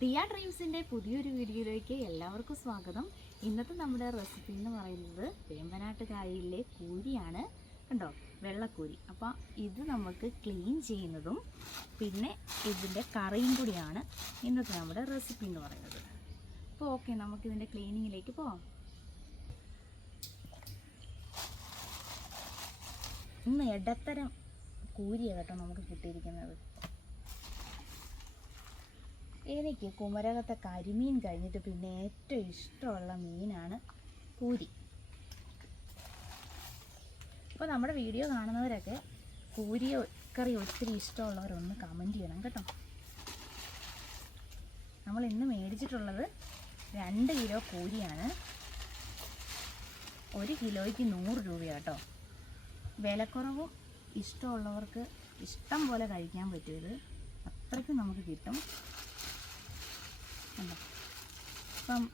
ടിയ ഡ്രീംസിന്റെ പുതിയൊരു വീഡിയോയിലേക്ക് എല്ലാവർക്കും സ്വാഗതം. ഇന്നത്തെ നമ്മുടെ റെസിപ്പി എന്ന് പറയുന്നത് വേമ്പനാട്ട് കായലിലെ കൂരിയാണ് കണ്ടോ? വെള്ളക്കൂരി അപ്പോൾ ഇത് നമുക്ക് ക്ലീൻ ചെയ്യുന്നതും പിന്നെ ഇതിന്റെ കറിയും കൂടിയാണ് ഇന്നത്തെ നമ്മുടെ റെസിപ്പി എന്ന് പറയുന്നത്. അപ്പോൾ ഓക്കെ നമുക്കിതിന്റെ ക്ലീനിങ്ങിലേക്ക് പോവാം. ഇന്ന് ഇടത്തരം കൂരിയാണ് കേട്ടോ നമുക്ക് കിട്ടിയിരിക്കുന്നത്. എനിക്ക് കുമരകത്തെ കരിമീൻ കഴിഞ്ഞിട്ട് പിന്നെ ഏറ്റവും ഇഷ്ടമുള്ള മീനാണ് കൂരി അപ്പോൾ നമ്മുടെ വീഡിയോ കാണുന്നവരൊക്കെ കൂരി കറി ഒത്തിരി ഇഷ്ടമുള്ളവരൊന്ന് കമന്റ് ചെയ്യണം കേട്ടോ. നമ്മൾ ഇന്ന് മേടിച്ചിട്ടുള്ളത് രണ്ട് കിലോ കൂരിയാണ് ഒരു കിലോയ്ക്ക് നൂറ് രൂപയാട്ടോ വിലക്കുറവും ഇഷ്ടമുള്ളവർക്ക് ഇഷ്ടം പോലെ കഴിക്കാൻ പറ്റിയത് ഇത്. അത്രയ്ക്കും നമുക്ക് കിട്ടും. കണ്ടോ അപ്പം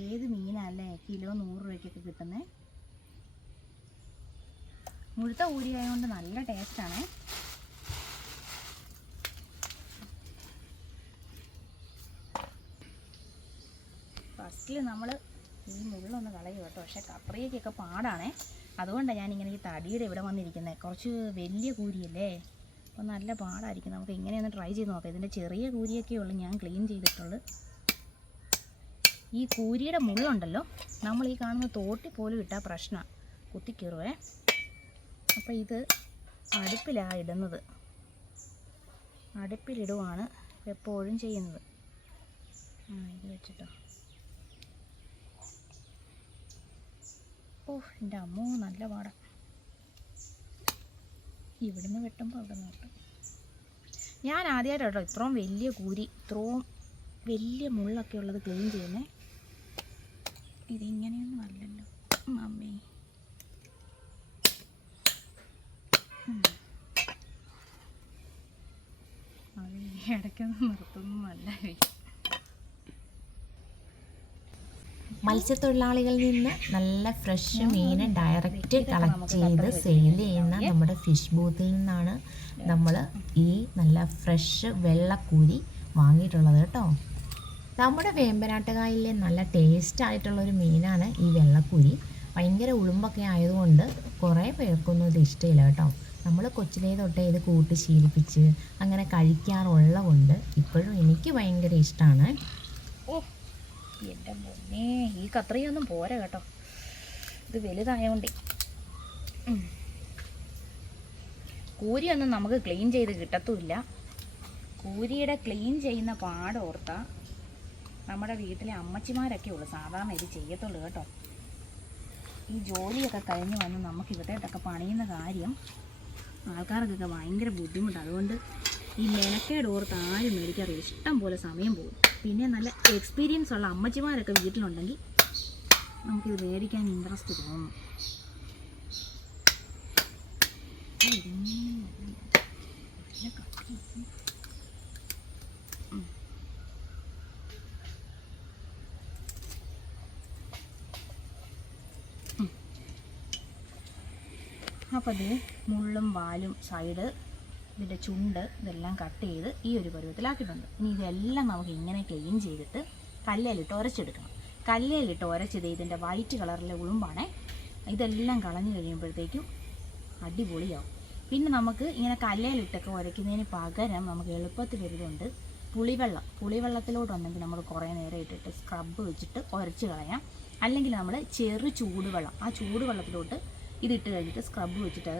ഏത് മീനല്ലേ കിലോ നൂറ് രൂപയ്ക്കൊക്കെ കിട്ടുന്നത് മുഴുത്ത ഊരി ആയതുകൊണ്ട് നല്ല ടേസ്റ്റാണ്. ഫസ്റ്റിൽ നമ്മൾ ഈ മുള്ളൊന്ന് കളയും കേട്ടോ. പക്ഷേ കപ്രിയക്കൊക്കെ പാടാണേ. അതുകൊണ്ടാണ് ഞാനിങ്ങനെ ഈ തടിയുടെ ഇവിടെ വന്നിരിക്കുന്നത് കുറച്ച് വലിയ കൂരിയല്ലേ അപ്പോൾ നല്ല പാടായിരിക്കും. നമുക്ക് ഇങ്ങനെയൊന്ന് ട്രൈ ചെയ്ത് നോക്കാം. ഇതിന്റെ ചെറിയ കൂരിയൊക്കെ ഉള്ളു. ഞാൻ ക്ലീൻ ചെയ്തിട്ടുള്ളൂ. ഈ കൂരിയുടെ മുള്ളുണ്ടല്ലോ. നമ്മൾ ഈ കാണുന്ന തോട്ടി പോലും ഇട്ടാൽ പ്രശ്നമാണ് കുത്തിക്കീറുവേ. അപ്പോൾ ഇത് അടുപ്പിലാണ് ഇടുന്നത്. അടുപ്പിലിടുവാണ് എപ്പോഴും ചെയ്യുന്നത്. ആ ഇത് വെച്ചിട്ടോ. ഓഹ് എന്റെ അമ്മോ നല്ല പാടാ. ഇവിടുന്ന് വെട്ടുമ്പോൾ അവിടെ നിന്ന് ഞാൻ ആദ്യമായിട്ടോ ഇത്രയും വലിയ കൂരി ഇത്രയും വലിയ മുള്ളൊക്കെ ഉള്ളത് ക്ലീൻ ചെയ്യുന്നേ. ഇതിങ്ങനെയൊന്നും അല്ലല്ലോ മമ്മി. അത് ഇടയ്ക്കൊന്നും നിർത്തുന്നതല്ല മത്സ്യത്തൊഴിലാളികളിൽ നിന്ന് നല്ല ഫ്രഷ് മീൻ ഡയറക്റ്റ് കളക്ട് ചെയ്ത് സെയിൽ ചെയ്യുന്ന നമ്മുടെ ഫിഷ് ബൂത്തിൽ നിന്നാണ് നമ്മൾ ഈ നല്ല ഫ്രഷ് വെള്ളക്കൂരി വാങ്ങിയിട്ടുള്ളത് കേട്ടോ. നമ്മുടെ വേമ്പനാട്ടുകായലിലെ നല്ല ടേസ്റ്റ് ആയിട്ടുള്ള ഒരു മീനാണ് ഈ വെള്ളക്കുരി ഭയങ്കര ഉളുമ്പൊക്കെ ആയതുകൊണ്ട് കുറേ പേർക്കൊന്നും ഇത് ഇഷ്ടമില്ല കേട്ടോ. നമ്മൾ കൊച്ചിലേ തൊട്ടേ ഇത് കൂട്ടി ശീലിപ്പിച്ച് അങ്ങനെ കഴിക്കാറുള്ള കൊണ്ട് ഇപ്പോഴും എനിക്ക് ഭയങ്കര ഇഷ്ടമാണ് ഓ എന്റെ മുന്നേ ഈ കത്രിയൊന്നും പോരാ കേട്ടോ. ഇത് വലുതായോണ്ടേ. കൂരിയൊന്നും നമുക്ക് ക്ലീൻ ചെയ്ത് കിട്ടത്തുമില്ല. കൂരിയുടെ ക്ലീൻ ചെയ്യുന്ന പാടോർത്ത നമ്മുടെ വീട്ടിലെ അമ്മച്ചിമാരൊക്കെ ഉള്ളു. സാധാരണ ഇത് ചെയ്യത്തുള്ളൂ കേട്ടോ. ഈ ജോലിയൊക്കെ കഴിഞ്ഞ് വന്ന് നമുക്ക് ഇവിടേട്ടൊക്കെ പണിയുന്ന കാര്യം ആൾക്കാർക്കൊക്കെ ഭയങ്കര ബുദ്ധിമുട്ടാണ് അതുകൊണ്ട് ഈ മെനക്കേട് ഓർത്ത് ആരും മേടിക്കാറില്ല. ഇഷ്ടം പോലെ സമയം പോകും. പിന്നെ നല്ല എക്സ്പീരിയൻസ് ഉള്ള അമ്മച്ചിമാരൊക്കെ വീട്ടിലുണ്ടെങ്കിൽ നമുക്കിത് മേടിക്കാൻ ഇൻട്രസ്റ്റ് തോന്നും. കട്ടി. അപ്പോൾ അത് മുള്ളും വാലും സൈഡ് ഇതിന്റെ ചുണ്ട് ഇതെല്ലാം കട്ട് ചെയ്ത് ഈ ഒരു പരുവത്തിലാക്കിയിട്ടുണ്ട്. ഇനി ഇതെല്ലാം നമുക്ക് ഇങ്ങനെ ക്ലീൻ ചെയ്തിട്ട് കല്ലേലിട്ട് ഉരച്ചെടുക്കണം കല്ലേലിട്ട് ഉരച്ചത് ഇതിന്റെ വൈറ്റ് കളറിലെ ഉളുമ്പാണേ. ഇതെല്ലാം കളഞ്ഞു കഴിയുമ്പോഴത്തേക്കും അടിപൊളിയാവും. പിന്നെ നമുക്ക് ഇങ്ങനെ കല്ലേലിട്ടൊക്കെ ഉരയ്ക്കുന്നതിന് പകരം നമുക്ക് എളുപ്പത്തിൽ എളുപ്പത്തിലൊരിതുണ്ട് പുളിവെള്ളം. പുളിവെള്ളത്തിലോട്ടുണ്ടെങ്കിൽ നമ്മൾ കുറേ നേരം ഇട്ടിട്ട് സ്ക്രബ് വെച്ചിട്ട് ഉരച്ച് കളയാം. അല്ലെങ്കിൽ നമ്മൾ ചെറു ചൂടുവെള്ളം. ആ ചൂടുവെള്ളത്തിലോട്ട് ഇതിട്ട് കഴിഞ്ഞിട്ട് സ്ക്രബ് വെച്ചിട്ട്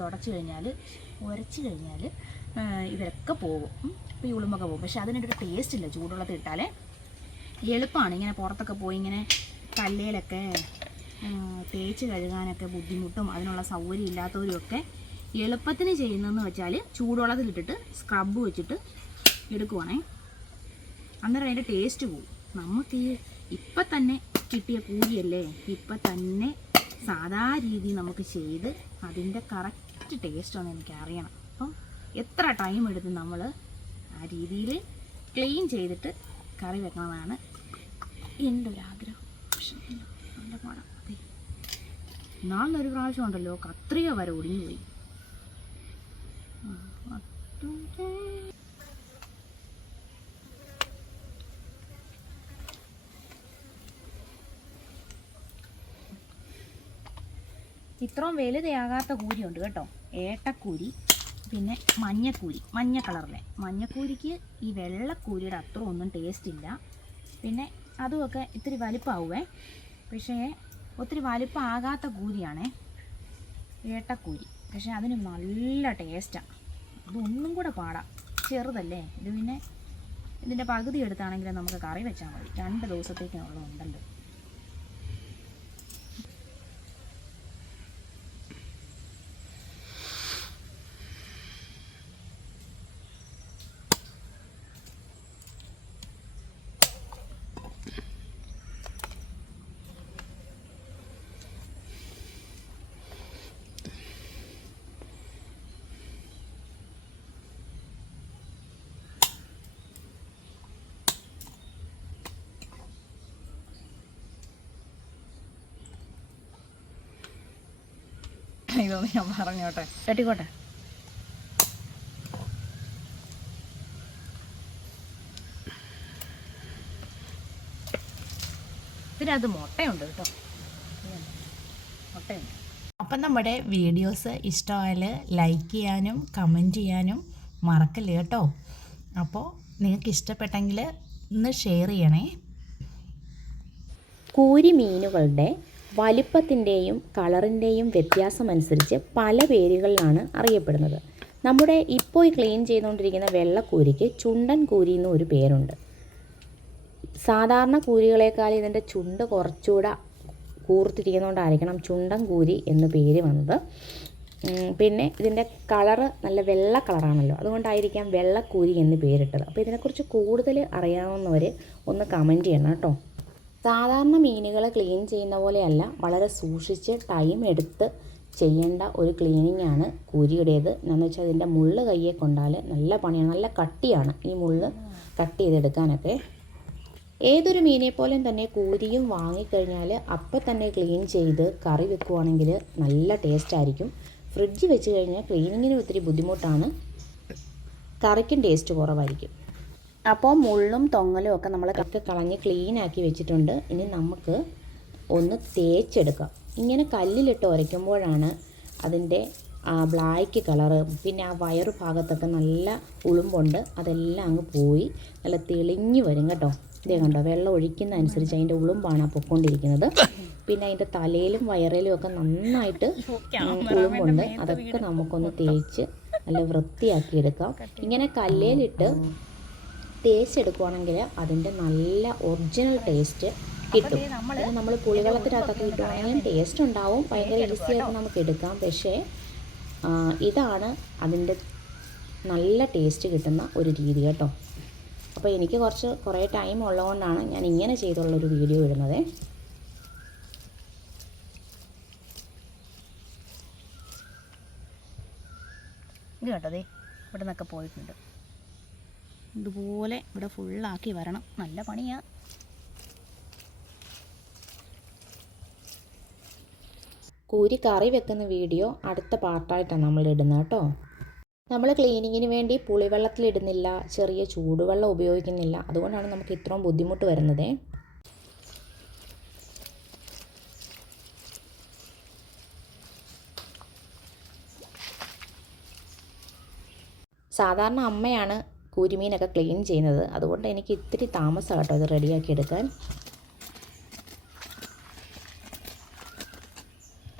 തുടച്ച് കഴിഞ്ഞാൽ ഉരച്ച് കഴിഞ്ഞാൽ ഇതൊക്കെ പോകും. ഇപ്പോൾ ഈ ഉളുമ്പൊക്കെ പോകും. പക്ഷെ അതിനൊരു ടേസ്റ്റ് ഇല്ല. ചൂടുള്ളത് ഇട്ടാലേ എളുപ്പമാണ് ഇങ്ങനെ പുറത്തൊക്കെ പോയി ഇങ്ങനെ കല്ലേലൊക്കെ തേച്ച് കഴുകാനൊക്കെ ബുദ്ധിമുട്ടും അതിനുള്ള സൗകര്യം ഇല്ലാത്തവരുമൊക്കെ എളുപ്പത്തിന് ചെയ്യുന്നതെന്ന് വെച്ചാൽ ചൂടുവെള്ളത്തിലിട്ടിട്ട് സ്ക്രബ് വെച്ചിട്ട് എടുക്കുവാണേ. അന്നേരം അതിന്റെ ടേസ്റ്റ് പോകും നമുക്ക് ഈ ഇപ്പം തന്നെ കിട്ടിയ കൂലിയല്ലേ? ഇപ്പം തന്നെ സാധാ രീതി നമുക്ക് ചെയ്ത് അതിന്റെ കറക്റ്റ് ആണ് എനിക്ക് അറിയണം അപ്പം എത്ര ടൈം എടുത്ത് നമ്മൾ ആ രീതിയിൽ ക്ലീൻ ചെയ്തിട്ട് കറി വെക്കണമെന്നാണ് എന്റെ ഒരു ആഗ്രഹം നല്ല പാടാം. അതെ നാളിലൊരു പ്രാവശ്യം ഉണ്ടല്ലോ കത്രിക വരെ ഒടിഞ്ഞു പോയി. ഇത്രയും വലുതയാകാത്ത കൂരിയുണ്ട് കേട്ടോ. ഏട്ടക്കൂരി പിന്നെ മഞ്ഞക്കൂരി മഞ്ഞ കളറിലെ. മഞ്ഞക്കൂരിക്ക് ഈ വെള്ളക്കൂരിയുടെ അത്ര ഒന്നും ടേസ്റ്റ് ഇല്ല. പിന്നെ അതുമൊക്കെ ഇത്തിരി വലിപ്പമാവുമേ പക്ഷേ ഒത്തിരി വലിപ്പമാകാത്ത കൂരിയാണേ ഏട്ടക്കൂരി. പക്ഷേ അതിന് നല്ല ടേസ്റ്റാണ് അതൊന്നും കൂടെ പാടാം. ചെറുതല്ലേ. ഇത് പിന്നെ ഇതിന്റെ പകുതി എടുത്താണെങ്കിലും നമുക്ക് കറി വെച്ചാൽ മതി. രണ്ട് ദിവസത്തേക്കുള്ള ഉണ്ടല്ലോ. ഇതൊന്ന് ഞാൻ പറഞ്ഞോട്ടെ. കെട്ടിക്കോട്ടെ ഇതിനകത്ത് മുട്ടയുണ്ട് കേട്ടോ. മുട്ടയുണ്ട്. അപ്പം നമ്മുടെ വീഡിയോസ് ഇഷ്ടമായാൽ ലൈക്ക് ചെയ്യാനും കമന്റ് ചെയ്യാനും മറക്കല്ലേ കേട്ടോ? അപ്പോൾ നിങ്ങൾക്ക് ഇഷ്ടപ്പെട്ടെങ്കിൽ ഒന്ന് ഷെയർ ചെയ്യണേ. കൂരി മീനുകളുടെ വലിപ്പത്തിന്റെയും കളറിന്റെയും വ്യത്യാസമനുസരിച്ച് പല പേരുകളിലാണ് അറിയപ്പെടുന്നത്. നമ്മുടെ ഇപ്പോൾ ക്ലീൻ ചെയ്തുകൊണ്ടിരിക്കുന്ന വെള്ളക്കൂരിക്ക് ചുണ്ടൻ കൂരി എന്നും ഒരു പേരുണ്ട്. സാധാരണ കൂരികളെക്കാൾ ഇതിന്റെ ചുണ്ട് കുറച്ചുകൂടെ കൂർത്തിരിക്കുന്നതുകൊണ്ടായിരിക്കണം ചുണ്ടൻ കൂരി എന്ന് പേര് വന്നത്. പിന്നെ ഇതിന്റെ കളറ് നല്ല വെള്ള കളറാണല്ലോ. അതുകൊണ്ടായിരിക്കാം വെള്ളക്കൂരി എന്ന് പേരിട്ടത്. അപ്പോൾ ഇതിനെക്കുറിച്ച് കൂടുതൽ അറിയാവുന്നവർ ഒന്ന് കമന്റ് ചെയ്യണം കേട്ടോ. സാധാരണ മീനുകളെ ക്ലീൻ ചെയ്യുന്ന പോലെയല്ല വളരെ സൂക്ഷിച്ച് ടൈം എടുത്ത് ചെയ്യേണ്ട ഒരു ക്ലീനിങ് ആണ് കൂരിയുടേത് എന്നു വെച്ചാൽ അതിന്റെ മുള്ള് കയ്യെ കൊണ്ടാൽ നല്ല പണിയാണ് നല്ല കട്ടിയാണ് ഈ മുള്ള് കട്ട് ചെയ്തെടുക്കാനൊക്കെ. ഏതൊരു മീനെ പോലെയും തന്നെ കൂരിയും വാങ്ങിക്കഴിഞ്ഞാൽ അപ്പം തന്നെ ക്ലീൻ ചെയ്ത് കറി വെക്കുവാണെങ്കിൽ നല്ല ടേസ്റ്റ് ആയിരിക്കും. ഫ്രിഡ്ജ് വെച്ച് കഴിഞ്ഞാൽ ക്ലീനിങ്ങിന് ഒത്തിരി ബുദ്ധിമുട്ടാണ്. കറിക്കും ടേസ്റ്റ് കുറവായിരിക്കും. അപ്പോൾ മുള്ളും തൊങ്ങലും ഒക്കെ നമ്മൾ ഒക്കെ കളഞ്ഞ് ക്ലീൻ ആക്കി വെച്ചിട്ടുണ്ട്. ഇനി നമുക്ക് ഒന്ന് തേച്ചെടുക്കാം. ഇങ്ങനെ കല്ലിലിട്ട് ഉരയ്ക്കുമ്പോഴാണ് അതിന്റെ ആ ബ്ലാക്ക് കളറ് പിന്നെ ആ വയറു ഭാഗത്തൊക്കെ നല്ല ഉളുമ്പുണ്ട്. അതെല്ലാം അങ്ങ് പോയി നല്ല തെളിഞ്ഞു വരും കേട്ടോ. ഇതേ കണ്ടോ? വെള്ളം ഒഴിക്കുന്ന അനുസരിച്ച് അതിന്റെ ഉളുമ്പാണ് ആ പൊക്കൊണ്ടിരിക്കുന്നത്. പിന്നെ അതിന്റെ തലയിലും വയറിലും ഒക്കെ നന്നായിട്ട് ഉളുമ്പുണ്ട്. അതൊക്കെ നമുക്കൊന്ന് തേച്ച് നല്ല വൃത്തിയാക്കി എടുക്കാം ഇങ്ങനെ കല്ലേലിട്ട് തേച്ചെടുക്കുവാണെങ്കിൽ അതിന്റെ നല്ല ഒറിജിനൽ ടേസ്റ്റ് കിട്ടും. പിന്നെ നമ്മൾ പുളിവെള്ളത്തിനകത്തൊക്കെ കിട്ടുവാണെങ്കിലും ടേസ്റ്റ് ഉണ്ടാവും ഭയങ്കര ഈസി ആയിട്ട് നമുക്ക് എടുക്കാം. പക്ഷേ ഇതാണ് അതിന്റെ നല്ല ടേസ്റ്റ് കിട്ടുന്ന ഒരു രീതി കേട്ടോ. അപ്പോൾ എനിക്ക് കുറച്ച് കുറേ ടൈം ഉള്ളതുകൊണ്ടാണ് ഞാൻ ഇങ്ങനെ ചെയ്തുള്ളൊരു വീഡിയോ ഇടുന്നത്. ഇത് കേട്ടോ അതെ ഇവിടെ നിന്നൊക്കെ പോയിട്ടുണ്ട്. ഇതുപോലെ ഇവിടെ ഫുള്ളാക്കി വരണം. നല്ല പണിയാ. കൂരി കറി വെക്കുന്ന വീഡിയോ അടുത്ത പാർട്ടായിട്ടാണ് നമ്മൾ ഇടുന്നത് കേട്ടോ. നമ്മൾ ക്ലീനിങ്ങിന് വേണ്ടി പുളിവെള്ളത്തിലിടുന്നില്ല ചെറിയ ചൂടുവെള്ളം ഉപയോഗിക്കുന്നില്ല. അതുകൊണ്ടാണ് നമുക്ക് ഇത്രയും ബുദ്ധിമുട്ട് വരുന്നത്. സാധാരണ അമ്മയാണ് കൂരിമീനൊക്കെ ക്ലീൻ ചെയ്യുന്നത്. അതുകൊണ്ട് എനിക്ക് ഇത്തിരി താമസം കേട്ടോ ഇത് റെഡിയാക്കി എടുക്കാൻ.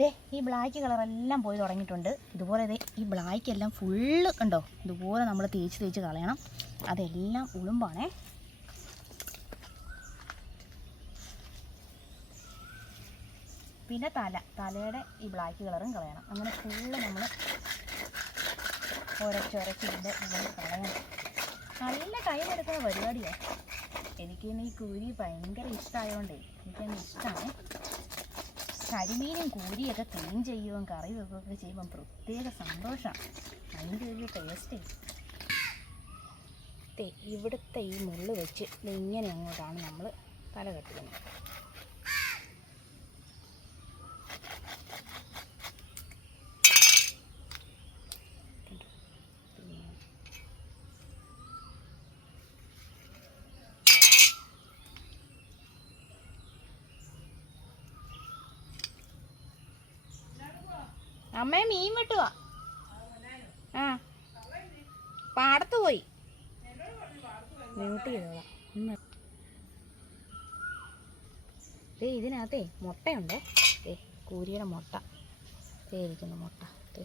ദേ ഈ ബ്ലാക്ക് കളറെല്ലാം പോയി തുടങ്ങിയിട്ടുണ്ട്. ഇതുപോലെ ദേ ഈ ബ്ലാക്ക് എല്ലാം ഫുള്ള് ഉണ്ടോ ഇതുപോലെ നമ്മൾ തേച്ച് തേച്ച് കളയണം. അതെല്ലാം ഉളുമ്പാണേ. പിന്നെ തല. തലയുടെ ഈ ബ്ലാക്ക് കളറും കളയണം. അങ്ങനെ ഫുള്ള് നമ്മൾ ഉരച്ചൊരച്ച് ഇതിന്റെ നമ്മൾ കളയണം. ടൈം എടുക്കുന്ന പരിപാടിയാണ് എനിക്ക് ഈ കൂരി ഭയങ്കര ഇഷ്ടമായതുകൊണ്ടേ എനിക്കങ്ങ് ഇഷ്ടമാണ് കരിമീനും കൂരിയൊക്കെ ക്ലീൻ ചെയ്യുകയും കറി വെക്കുകയൊക്കെ ചെയ്യുമ്പം പ്രത്യേക സന്തോഷമാണ് അതിന്റെ ഒരു ടേസ്റ്റേ ഇവിടുത്തെ ഈ മുള്ള് വെച്ച് ഇങ്ങനെ അങ്ങോട്ടാണ് നമ്മൾ തല കെട്ടുന്നത് അമ്മേ മീൻ വെട്ടുക ആ. പാടത്ത് പോയി. മ്യൂട്ട് ദേ ഇതിനകത്തേ മുട്ടയുണ്ട്. ദേ കൂരിയുടെ മുട്ട. ദേ മുട്ട. ദേ.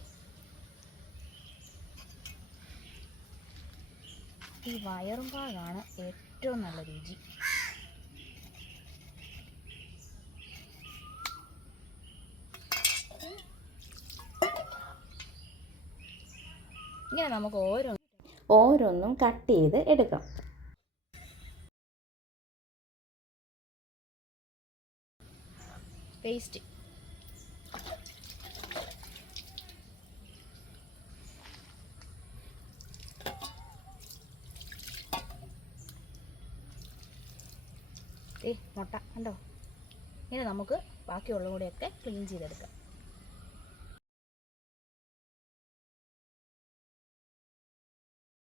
ഈ വയറും പാകാണ് ഏറ്റവും നല്ല രുചി. ഇങ്ങനെ നമുക്ക് ഓരോ ഓരോന്നും കട്ട് ചെയ്ത് എടുക്കാം. പേസ്റ്റ്. ഏ മുട്ട കണ്ടോ? ഇനി നമുക്ക് ബാക്കിയുള്ള കൂടെയൊക്കെ ക്ലീൻ ചെയ്തെടുക്കാം.